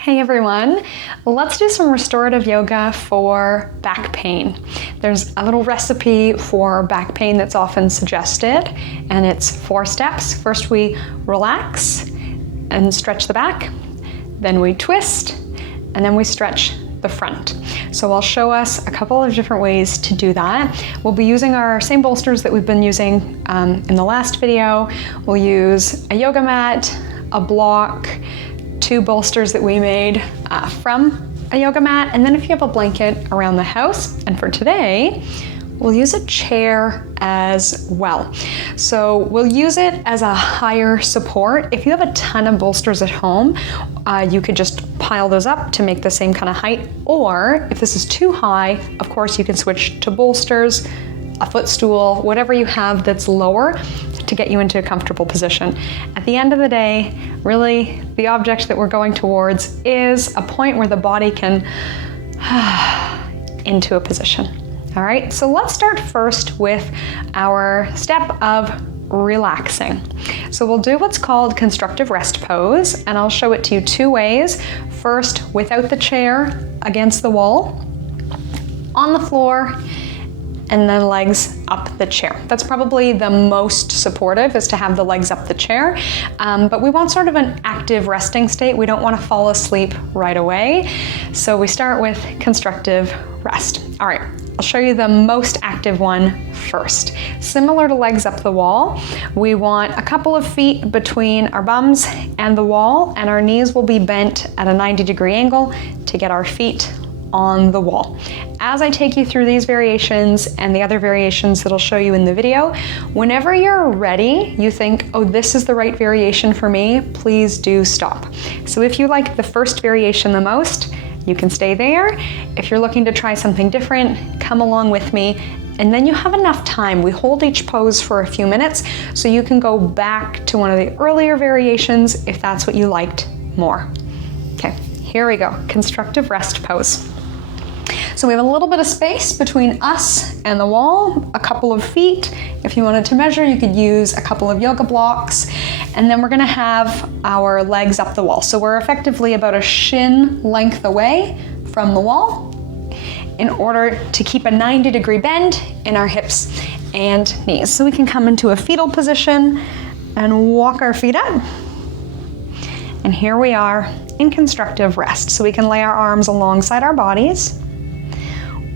Hey everyone, let's do some restorative yoga for back pain. There's a little recipe for back pain that's often suggested, and it's 4 steps. First we relax and stretch the back, then we twist, and then we stretch the front. So I'll show us a couple of different ways to do that. We'll be using our same bolsters that we've been using in the last video. We'll use a yoga mat, a block, 2 bolsters that we made from a yoga mat, and then if you have a blanket around the house. And for today, we'll use a chair as well. So we'll use it as a higher support. If you have a ton of bolsters at home, you could just pile those up to make the same kind of height. Or if this is too high, of course you can switch to bolsters, a footstool, whatever you have that's lower to get you into a comfortable position. At the end of the day, really the object that we're going towards is a point where the body can into a position. All right, so let's start first with our step of relaxing. So we'll do what's called Constructive Rest Pose, and I'll show it to you 2 ways. First, without the chair against the wall, on the floor, and then legs up the chair. That's probably the most supportive, is to have the legs up the chair. But we want sort of an active resting state. We don't want to fall asleep right away. So we start with constructive rest. All right, I'll show you the most active one first. Similar to legs up the wall, we want a couple of feet between our bums and the wall, and our knees will be bent at a 90-degree angle to get our feet on the wall. As I take you through these variations and the other variations that I'll show you in the video, whenever you're ready, you think, oh, this is the right variation for me, please do stop. So if you like the first variation the most, you can stay there. If you're looking to try something different, come along with me. And then you have enough time. We hold each pose for a few minutes, so you can go back to one of the earlier variations if that's what you liked more. Okay, here we go, Constructive Rest Pose. So we have a little bit of space between us and the wall, a couple of feet. If you wanted to measure, you could use a couple of yoga blocks. And then we're gonna have our legs up the wall. So we're effectively about a shin length away from the wall in order to keep a 90-degree bend in our hips and knees. So we can come into a fetal position and walk our feet up. And here we are in constructive rest. So we can lay our arms alongside our bodies,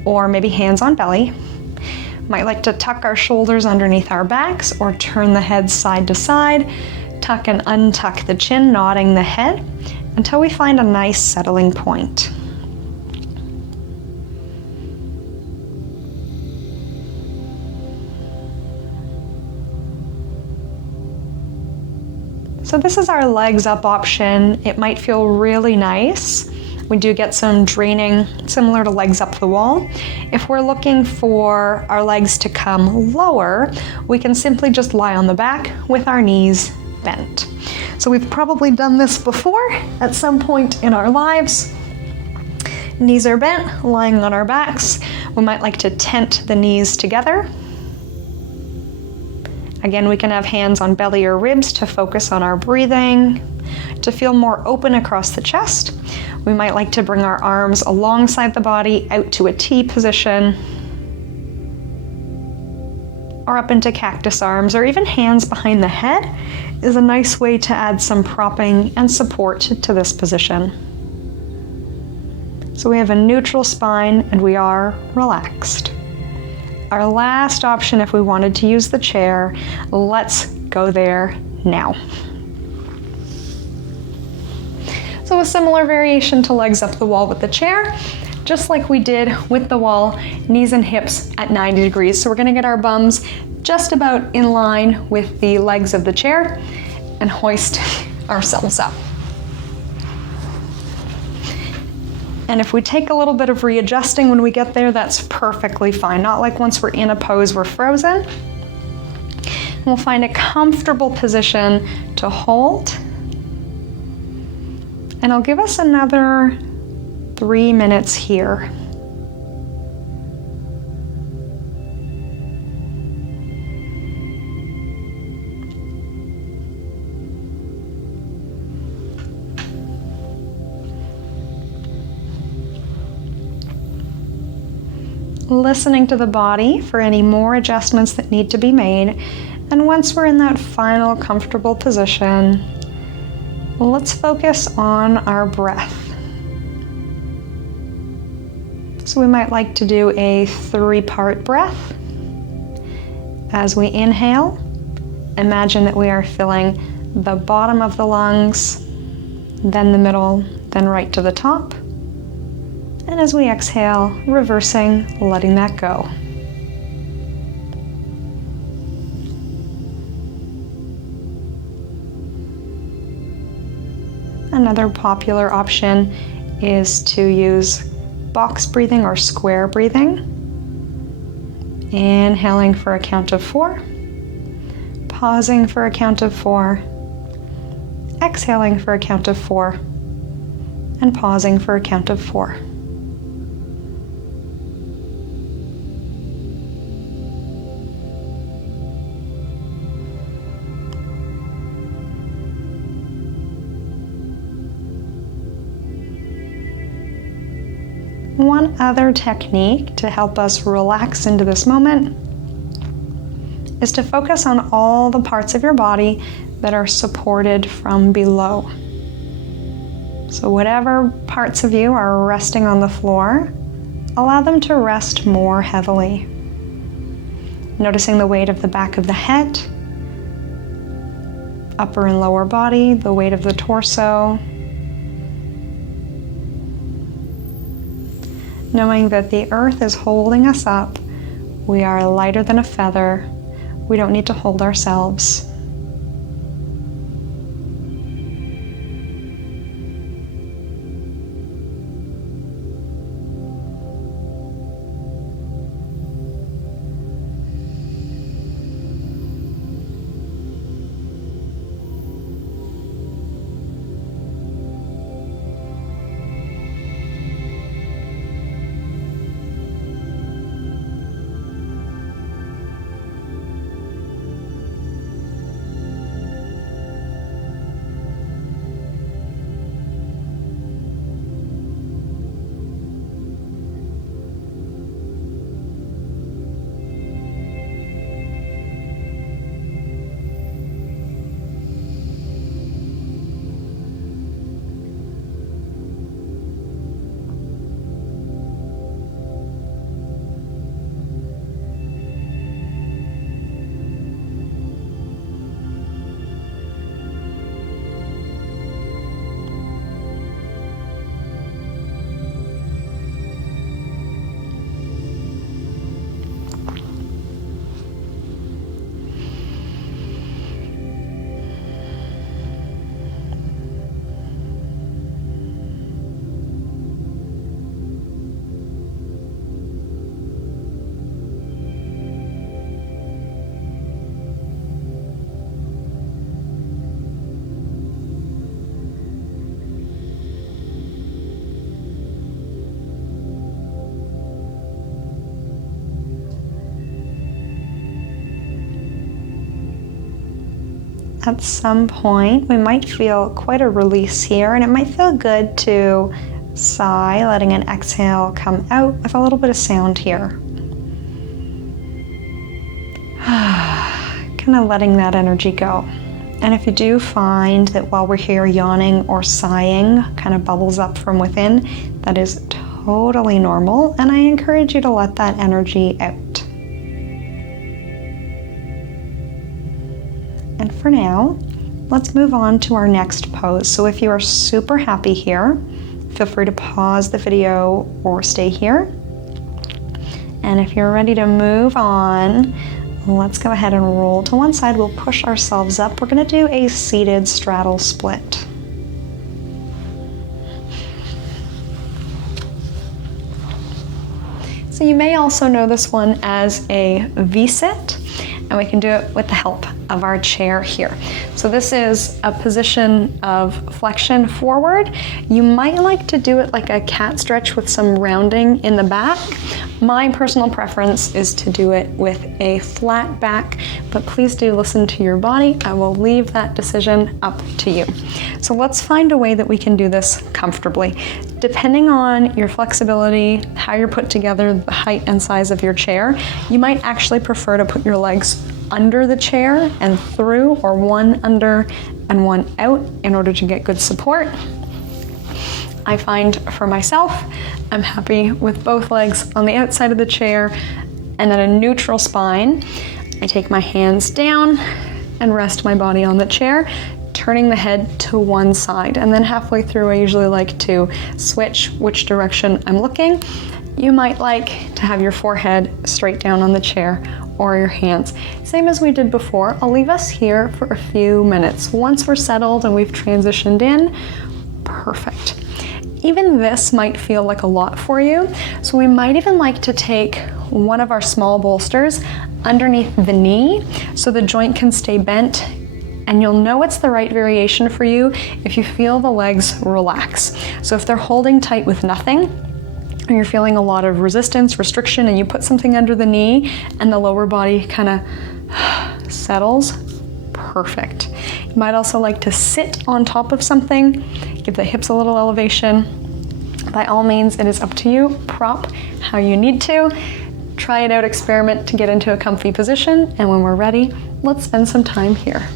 or maybe hands on belly. Might like to tuck our shoulders underneath our backs or turn the head side to side, tuck and untuck the chin, nodding the head until we find a nice settling point. So this is our legs up option. It might feel really nice. We do get some draining, similar to legs up the wall. If we're looking for our legs to come lower, we can simply just lie on the back with our knees bent. So we've probably done this before at some point in our lives. Knees are bent, lying on our backs. We might like to tent the knees together. Again, we can have hands on belly or ribs to focus on our breathing. To feel more open across the chest, we might like to bring our arms alongside the body out to a T position, or up into cactus arms, or even hands behind the head is a nice way to add some propping and support to this position. So we have a neutral spine and we are relaxed. Our last option, if we wanted to use the chair, let's go there now. So a similar variation to legs up the wall with the chair, just like we did with the wall, knees and hips at 90 degrees. So we're gonna get our bums just about in line with the legs of the chair and hoist ourselves up. And if we take a little bit of readjusting when we get there, that's perfectly fine. Not like once we're in a pose, we're frozen. We'll find a comfortable position to hold. And I'll give us another 3 minutes here. listening to the body for any more adjustments that need to be made. And once we're in that final comfortable position, let's focus on our breath. So we might like to do a 3-part breath. As we inhale, imagine that we are filling the bottom of the lungs, then the middle, then right to the top. And as we exhale, reversing, letting that go. Another popular option is to use box breathing or square breathing. Inhaling for a count of 4, pausing for a count of 4, exhaling for a count of 4, and pausing for a count of 4. One other technique to help us relax into this moment is to focus on all the parts of your body that are supported from below. So whatever parts of you are resting on the floor, allow them to rest more heavily. Noticing the weight of the back of the head, upper and lower body, the weight of the torso. Knowing that the earth is holding us up, we are lighter than a feather. We don't need to hold ourselves. At some point, we might feel quite a release here, and it might feel good to sigh, letting an exhale come out with a little bit of sound here. Kind of letting that energy go. And if you do find that while we're here yawning or sighing kind of bubbles up from within, that is totally normal, and I encourage you to let that energy out. And for now, let's move on to our next pose. So if you are super happy here, feel free to pause the video or stay here. And if you're ready to move on, let's go ahead and roll to one side. We'll push ourselves up. We're going to do a seated straddle split. So you may also know this one as a V-sit, and we can do it with the help of our chair here. So So this is a position of flexion forward. You might like to do it like a cat stretch with some rounding in the back. My personal preference is to do it with a flat back, but please do listen to your body. I will leave that decision up to you. So let's find a way that we can do this comfortably. Depending on your flexibility, how you're put together, the height and size of your chair, you might actually prefer to put your legs under the chair and through, or one under and one out in order to get good support. I find for myself, I'm happy with both legs on the outside of the chair and at a neutral spine. I take my hands down and rest my body on the chair, turning the head to one side. And then halfway through, I usually like to switch which direction I'm looking. You might like to have your forehead straight down on the chair or your hands. Same as we did before. I'll leave us here for a few minutes. Once we're settled and we've transitioned in, perfect. Even this might feel like a lot for you, so we might even like to take one of our small bolsters underneath the knee so the joint can stay bent, and you'll know it's the right variation for you if you feel the legs relax. So if they're holding tight with nothing, and you're feeling a lot of resistance, restriction, and you put something under the knee and the lower body kind of settles, perfect. You might also like to sit on top of something, give the hips a little elevation. By all means, it is up to you. Prop how you need to. Try it out, experiment to get into a comfy position, and when we're ready, let's spend some time here.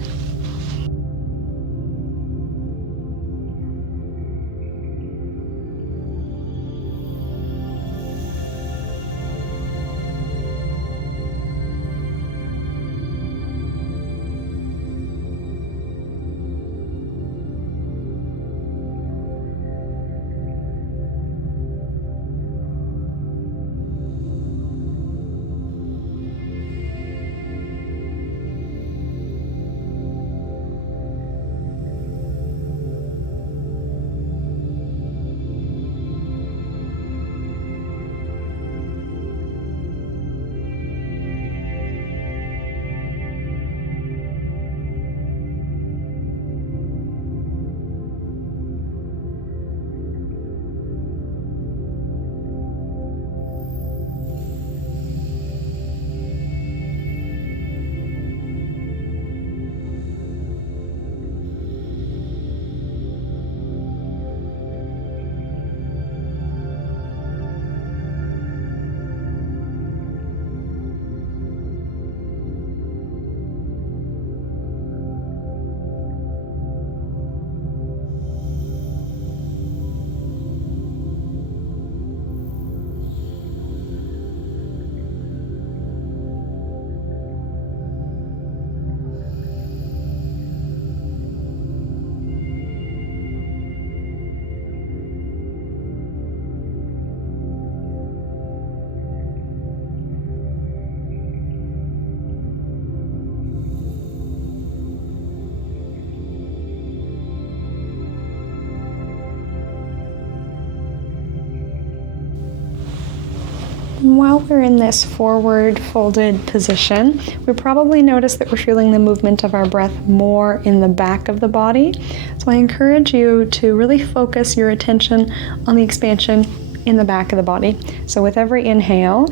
While we're in this forward folded position, we probably notice that we're feeling the movement of our breath more in the back of the body. So I encourage you to really focus your attention on the expansion in the back of the body. So with every inhale,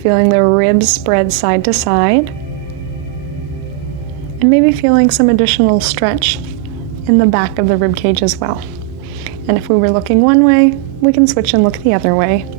feeling the ribs spread side to side, and maybe feeling some additional stretch in the back of the rib cage as well. And if we were looking one way, we can switch and look the other way.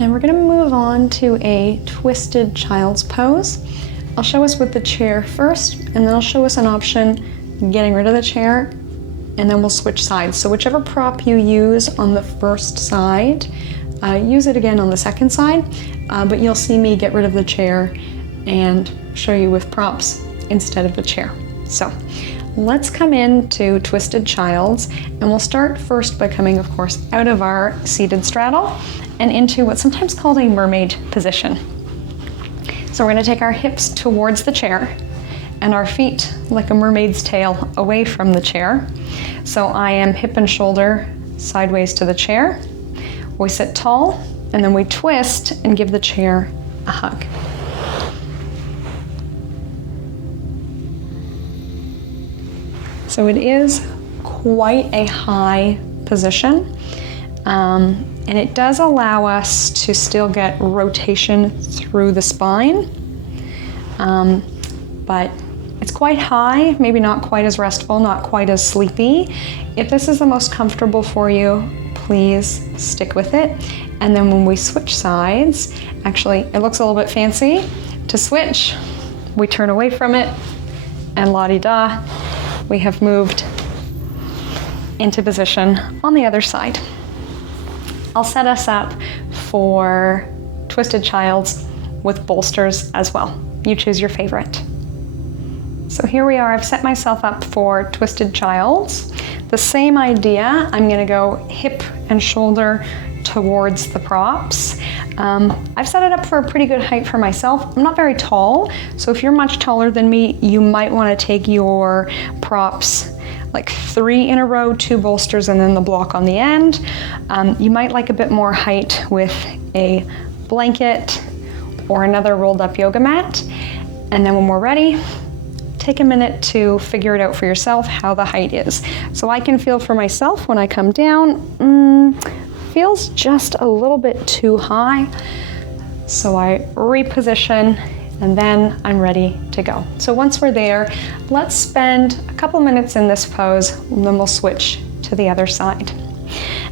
Now we're going to move on to a twisted child's pose. I'll show us with the chair first, and then I'll show us an option getting rid of the chair, and then we'll switch sides. So whichever prop you use on the first side, use it again on the second side, but you'll see me get rid of the chair and show you with props instead of the chair. So let's come into twisted child's, and we'll start first by coming, of course, out of our seated straddle and into what's sometimes called a mermaid position. So we're going to take our hips towards the chair and our feet like a mermaid's tail away from the chair. So I am hip and shoulder sideways to the chair. We sit tall, and then we twist and give the chair a hug. So it is quite a high position, and it does allow us to still get rotation through the spine, but it's quite high, maybe not quite as restful, not quite as sleepy. If this is the most comfortable for you, please stick with it. And then when we switch sides, actually it looks a little bit fancy. To switch, we turn away from it, and la-di-da, we have moved into position on the other side. I'll set us up for twisted child's with bolsters as well. You choose your favorite. So here we are, I've set myself up for twisted child's. The same idea, I'm gonna go hip and shoulder towards the props. I've set it up for a pretty good height for myself. I'm not very tall, so if you're much taller than me, you might wanna take your props like 3 in a row, 2 bolsters, and then the block on the end. You might like a bit more height with a blanket or another rolled up yoga mat. And then when we're ready, take a minute to figure it out for yourself how the height is. So I can feel for myself when I come down, feels just a little bit too high. So I reposition, and then I'm ready to go. So once we're there, let's spend a couple minutes in this pose, and then we'll switch to the other side.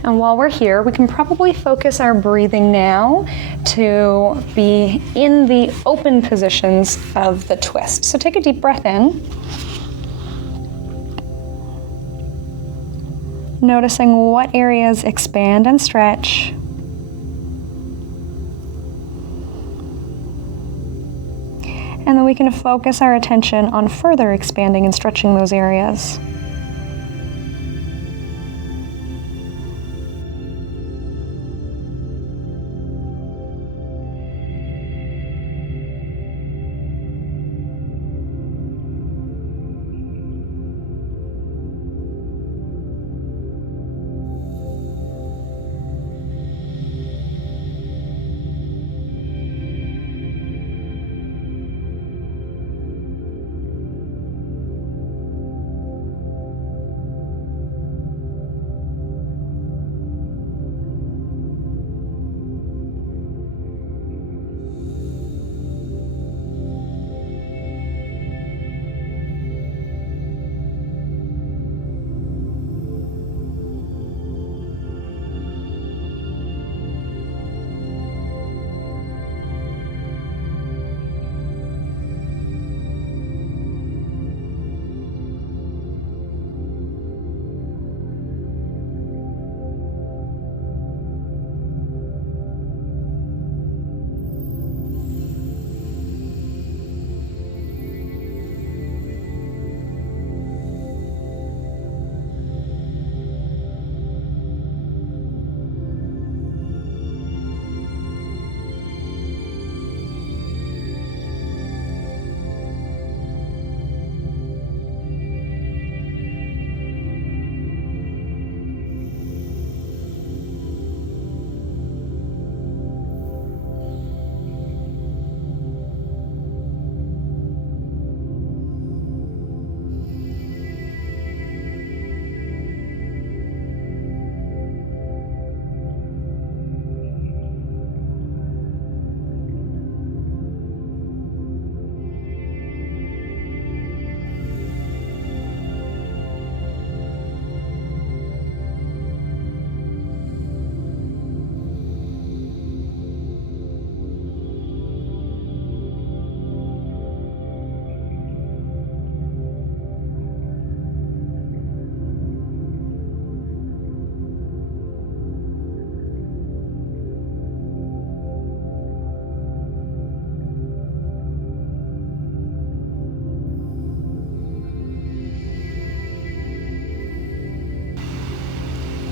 And while we're here, we can probably focus our breathing now to be in the open positions of the twist. So take a deep breath in. Noticing what areas expand and stretch. And then we can focus our attention on further expanding and stretching those areas.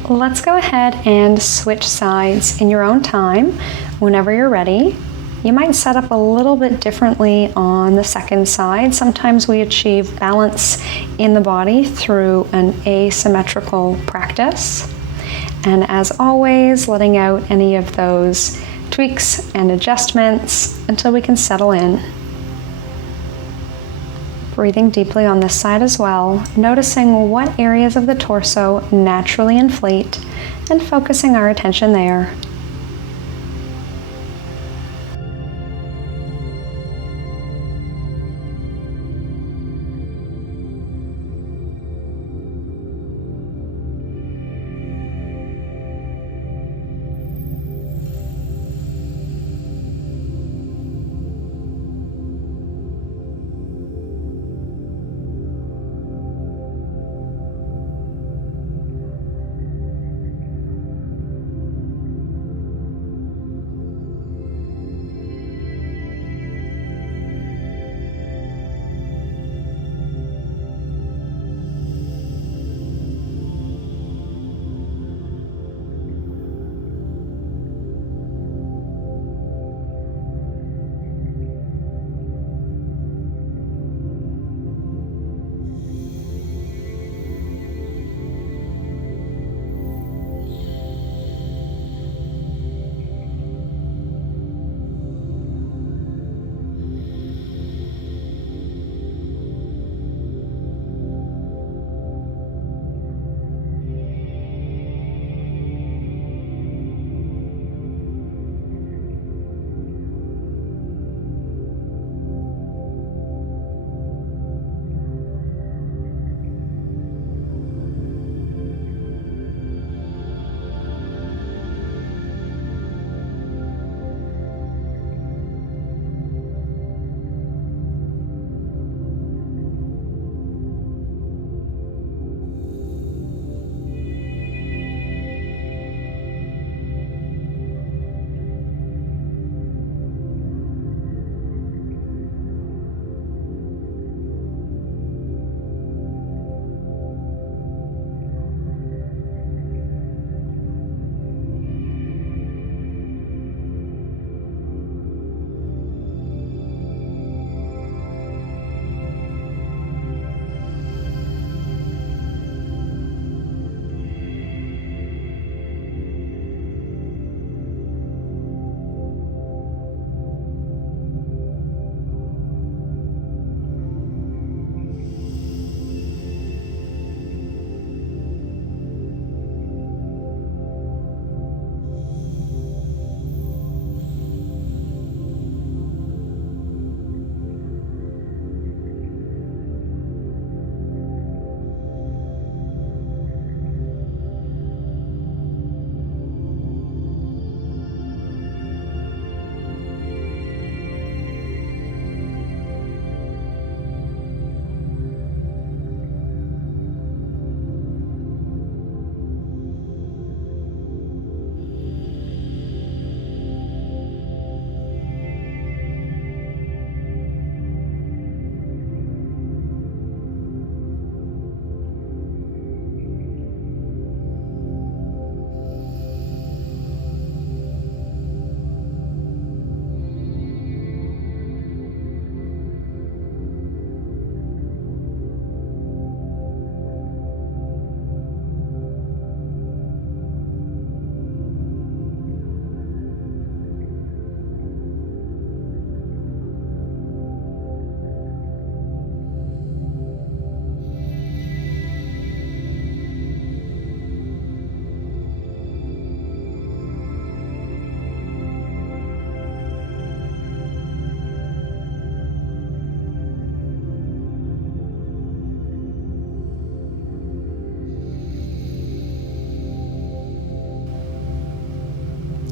let's go ahead and switch sides in your own time whenever you're ready. You might set up a little bit differently on the second side. Sometimes we achieve balance in the body through an asymmetrical practice. And as always, letting out any of those tweaks and adjustments until we can settle in. Breathing deeply on this side as well, noticing what areas of the torso naturally inflate and focusing our attention there.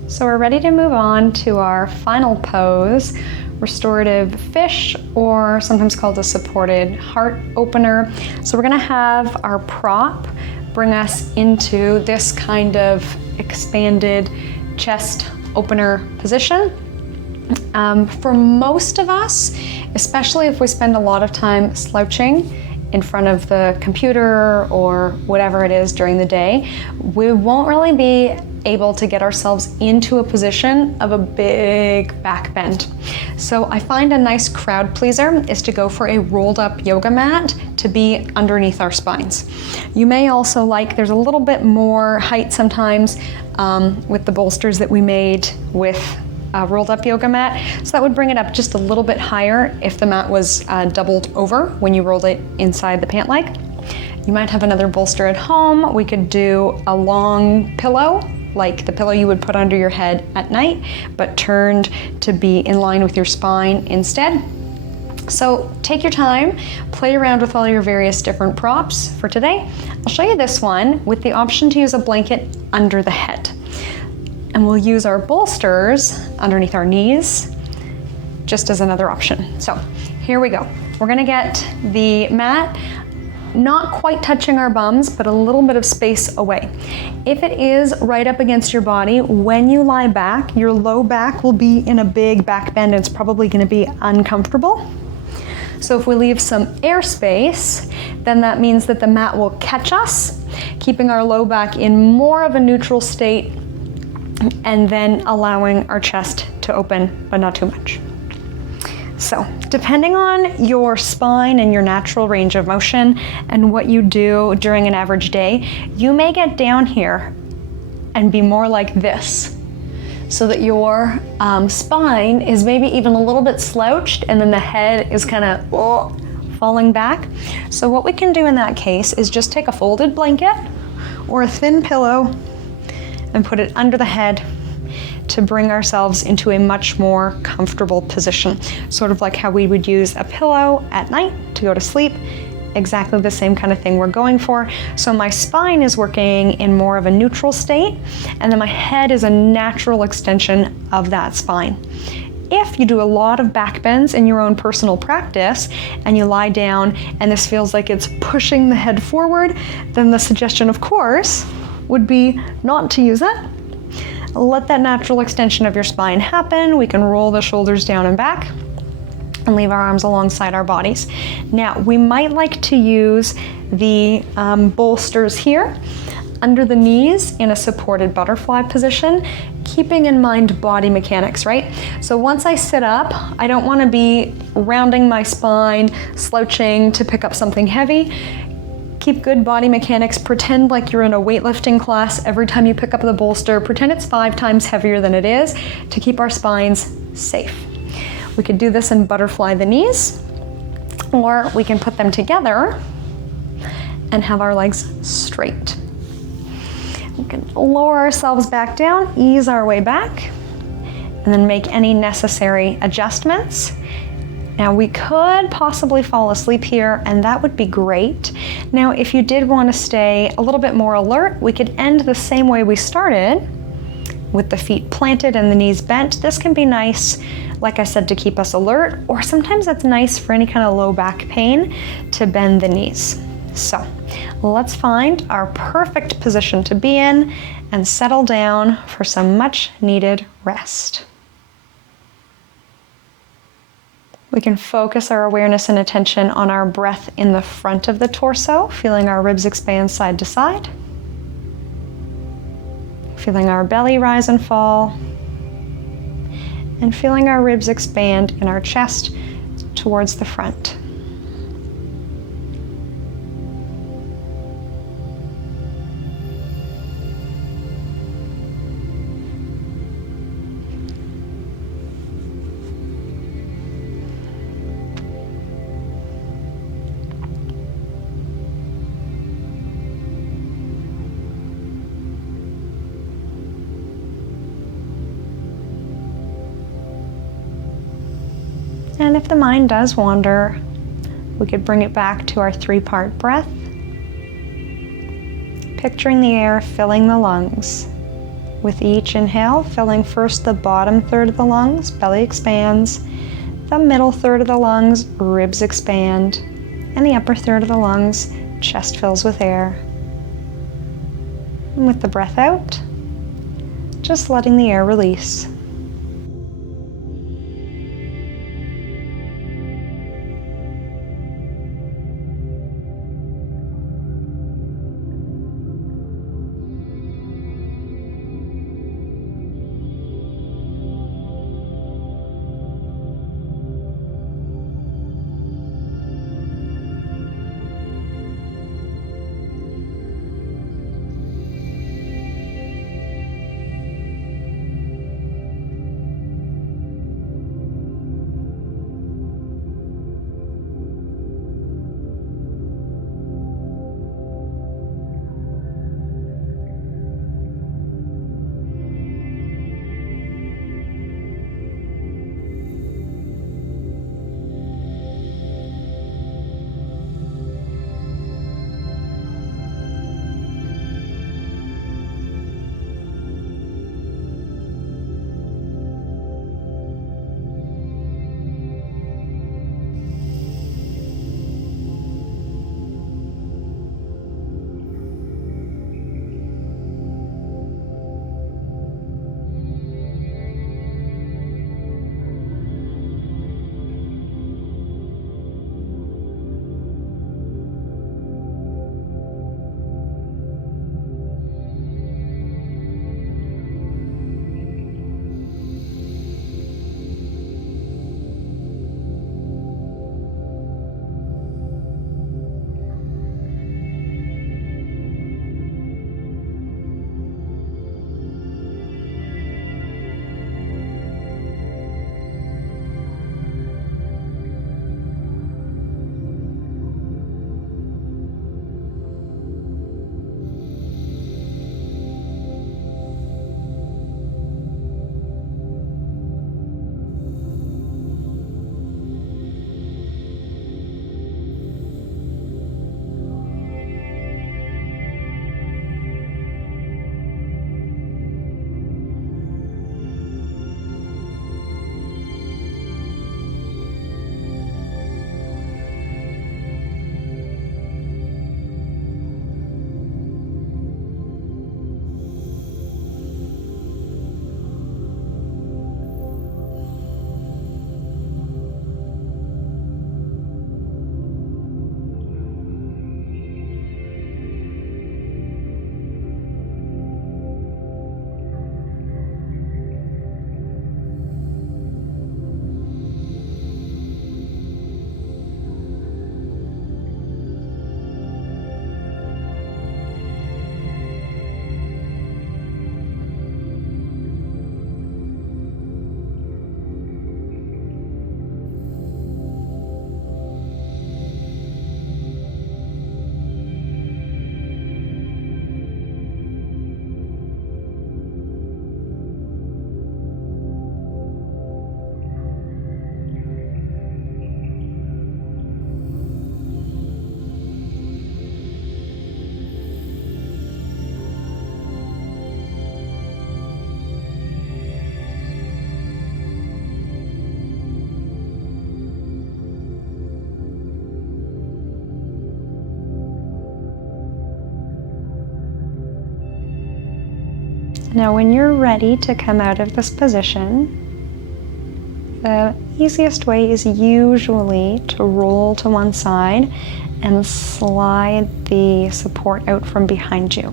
So we're ready to move on to our final pose, restorative fish, or sometimes called a supported heart opener. So we're gonna have our prop bring us into this kind of expanded chest opener position. For most of us, especially if we spend a lot of time slouching in front of the computer or whatever it is during the day, we won't really be able to get ourselves into a position of a big back bend. So I find a nice crowd pleaser is to go for a rolled up yoga mat to be underneath our spines. You may also like, there's a little bit more height sometimes with the bolsters that we made with a rolled up yoga mat. So that would bring it up just a little bit higher if the mat was doubled over when you rolled it inside the pant leg. You might have another bolster at home. We could do a long pillow, like the pillow you would put under your head at night, but turned to be in line with your spine instead. So take your time, play around with all your various different props for today. I'll show you this one with the option to use a blanket under the head. And we'll use our bolsters underneath our knees just as another option. So here we go. We're gonna get the mat not quite touching our bums, but a little bit of space away. If it is right up against your body, when you lie back, your low back will be in a big back bend and it's probably gonna be uncomfortable. So if we leave some airspace, then that means that the mat will catch us, keeping our low back in more of a neutral state and then allowing our chest to open, but not too much. So depending on your spine and your natural range of motion and what you do during an average day, you may get down here and be more like this, so that your spine is maybe even a little bit slouched and then the head is kind of falling back. So what we can do in that case is just take a folded blanket or a thin pillow and put it under the head to bring ourselves into a much more comfortable position. Sort of like how we would use a pillow at night to go to sleep. Exactly the same kind of thing we're going for. So my spine is working in more of a neutral state, and then my head is a natural extension of that spine. If you do a lot of back bends in your own personal practice and you lie down and this feels like it's pushing the head forward, then the suggestion, of course, would be not to use it. Let that natural extension of your spine happen. We can roll the shoulders down and back and leave our arms alongside our bodies. Now, we might like to use the bolsters here under the knees in a supported butterfly position, keeping in mind body mechanics, right? So once I sit up, I don't want to be rounding my spine, slouching to pick up something heavy. Keep good body mechanics. Pretend like you're in a weightlifting class. Every time you pick up the bolster, pretend it's 5 times heavier than it is to keep our spines safe. We could do this and butterfly the knees, or we can put them together and have our legs straight. We can lower ourselves back down, ease our way back, and then make any necessary adjustments. Now we could possibly fall asleep here, and that would be great. Now if you did want to stay a little bit more alert, we could end the same way we started, with the feet planted and the knees bent. This can be nice, like I said, to keep us alert, or sometimes it's nice for any kind of low back pain to bend the knees. So let's find our perfect position to be in and settle down for some much needed rest. We can focus our awareness and attention on our breath in the front of the torso, feeling our ribs expand side to side, feeling our belly rise and fall, and feeling our ribs expand in our chest towards the front. And if the mind does wander, we could bring it back to our 3-part breath, picturing the air filling the lungs. With each inhale, filling first the bottom third of the lungs, belly expands, the middle third of the lungs, ribs expand, and the upper third of the lungs, chest fills with air. And with the breath out, just letting the air release. Now, when you're ready to come out of this position, the easiest way is usually to roll to one side and slide the support out from behind you.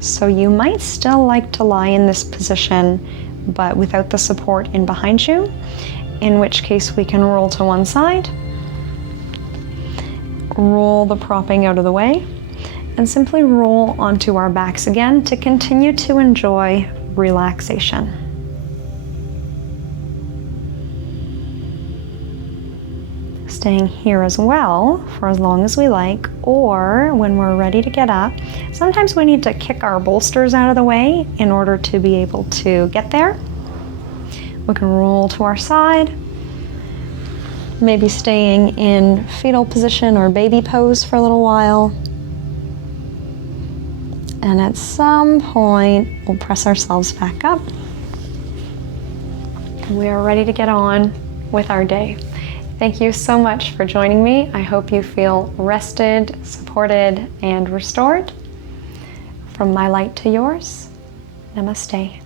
So you might still like to lie in this position, but without the support in behind you, in which case we can roll to one side, roll the propping out of the way, and simply roll onto our backs again to continue to enjoy relaxation. Staying here as well for as long as we like, or when we're ready to get up, sometimes we need to kick our bolsters out of the way in order to be able to get there. We can roll to our side, maybe staying in fetal position or baby pose for a little while. And at some point, we'll press ourselves back up. We are ready to get on with our day. Thank you so much for joining me. I hope you feel rested, supported, and restored. From my light to yours, namaste.